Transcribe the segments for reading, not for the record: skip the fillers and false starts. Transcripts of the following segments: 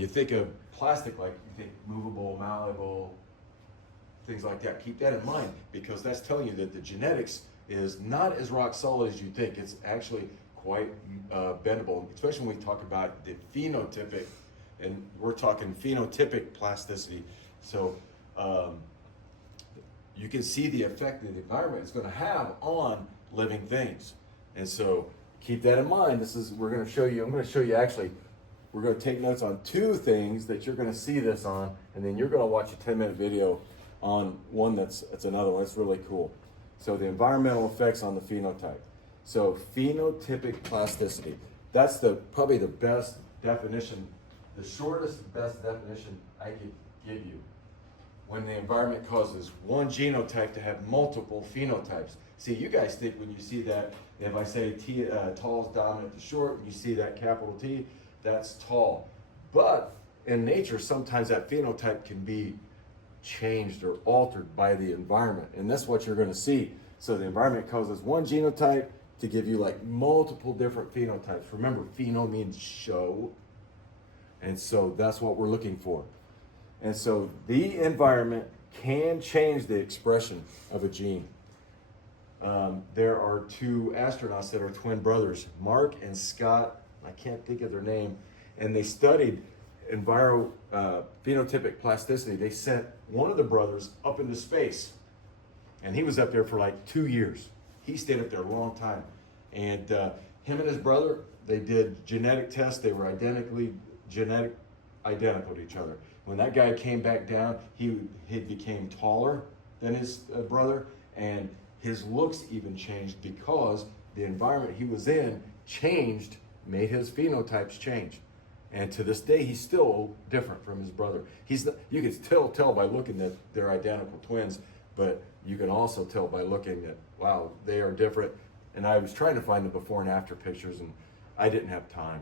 you think of plastic, like you think movable, malleable, things like that. Keep that in mind, because that's telling you that the genetics is not as rock solid as you think. It's actually quite bendable, especially when we talk about the phenotypic, and we're talking phenotypic plasticity. So you can see the effect that the environment is going to have on living things. And so keep that in mind. We're going to show you, I'm going to show you actually, we're going to take notes on two things that you're going to see this on, and then you're going to watch a 10-minute video on one that's another one. It's really cool. So the environmental effects on the phenotype. So phenotypic plasticity. That's probably the best definition, the shortest, best definition I could give you. When the environment causes one genotype to have multiple phenotypes. See, you guys think when you see that, if I say tall is dominant to short, and you see that capital T, that's tall. But in nature, sometimes that phenotype can be changed or altered by the environment, and that's what you're going to see. So the environment causes one genotype to give you like multiple different phenotypes. Remember, pheno means show, and so that's what we're looking for. And so the environment can change the expression of a gene. There are two astronauts that are twin brothers, Mark and Scott. I can't think of their name, and they studied phenotypic plasticity. They sent one of the brothers up into space, and he was up there for like 2 years. He stayed up there a long time, and him and his brother, they did genetic tests. They were identical to each other. When that guy came back down, he became taller than his brother, and his looks even changed because the environment he was in changed, made his phenotypes change. And to this day, he's still different from his brother. You can still tell by looking that they're identical twins, but you can also tell by looking at, wow, they are different. And I was trying to find the before and after pictures, and I didn't have time.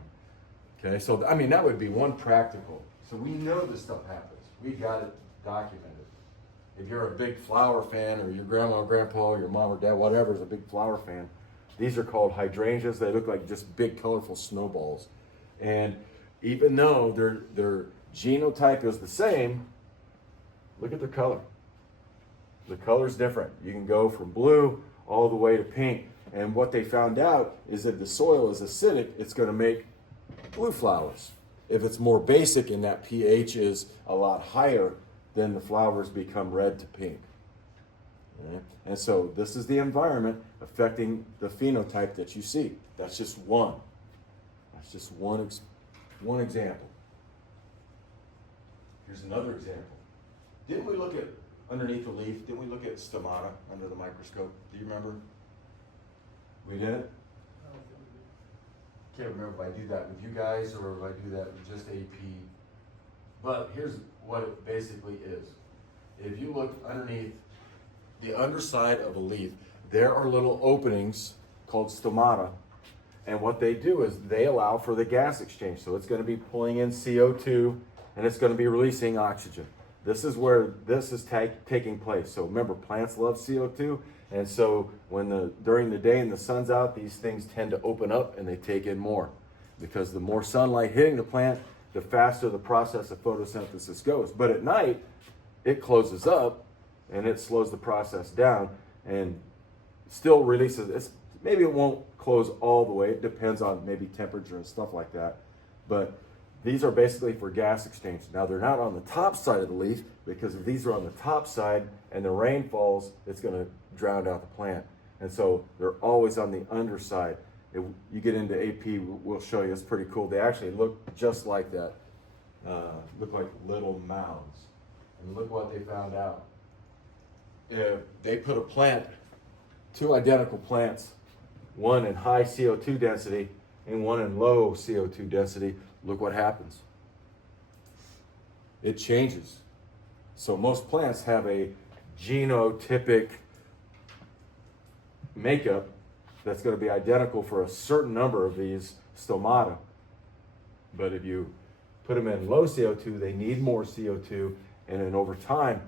Okay, so I mean, that would be one practical. So we know this stuff happens. We got it documented. If you're a big flower fan, or your grandma or grandpa or your mom or dad, whatever, is a big flower fan, these are called hydrangeas. They look like just big colorful snowballs. And even though their genotype is the same, look at the color. The color's different. You can go from blue all the way to pink. And what they found out is that if the soil is acidic, it's going to make blue flowers. If it's more basic and that pH is a lot higher, then the flowers become red to pink. Okay? And so this is the environment affecting the phenotype that you see. That's just one. That's just one example. Here's another example. Didn't we look at underneath the leaf? Didn't we look at stomata under the microscope? Do you remember? We did? Can't remember if I do that with you guys or if I do that with just AP. But here's what it basically is. If you look underneath the underside of a leaf, there are little openings called stomata. And what they do is they allow for the gas exchange. So it's going to be pulling in CO2 and it's going to be releasing oxygen. This is where this is taking place. So remember, plants love CO2. And so during the day and the sun's out, these things tend to open up and they take in more. Because the more sunlight hitting the plant, the faster the process of photosynthesis goes. But at night, it closes up and it slows the process down and still releases. Maybe it won't close all the way. It depends on maybe temperature and stuff like that. But these are basically for gas exchange. Now, they're not on the top side of the leaf, because if these are on the top side and the rain falls, it's going to drown out the plant. And so they're always on the underside. If you get into AP, we'll show you. It's pretty cool. They actually look just like that. Look like little mounds. And look what they found out. If they put a plant, two identical plants, one in high CO2 density and one in low CO2 density, look what happens. It changes. So most plants have a genotypic makeup that's going to be identical for a certain number of these stomata. But if you put them in low CO2, they need more CO2, and then over time,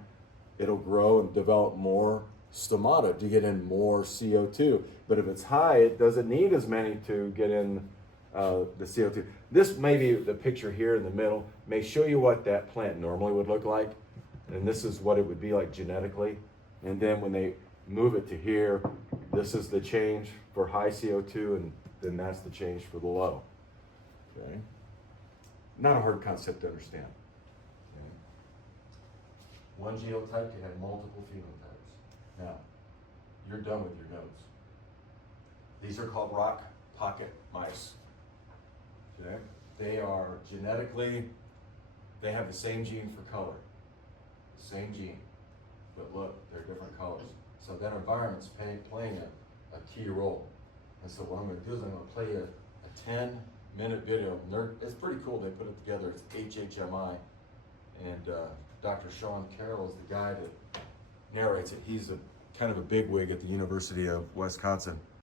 it'll grow and develop more stomata to get in more CO2. But if it's high, it doesn't need as many to get in the CO2. This may be the picture here in the middle, may show you what that plant normally would look like. And this is what it would be like genetically. And then when they move it to here, this is the change for high CO2, and then that's the change for the low. Okay. Not a hard concept to understand. Okay. One genotype can have multiple phenotypes. Now, you're done with your notes. These are called rock pocket mice. Okay. They are genetically, they have the same gene for color. Same gene. But look, they're different colors. So that environment's playing a key role. And so what I'm going to do is I'm going to play a 10-minute video. It's pretty cool. They put it together. It's HHMI. And Dr. Sean Carroll is the guy that narrates it. He's kind of a bigwig at the University of Wisconsin.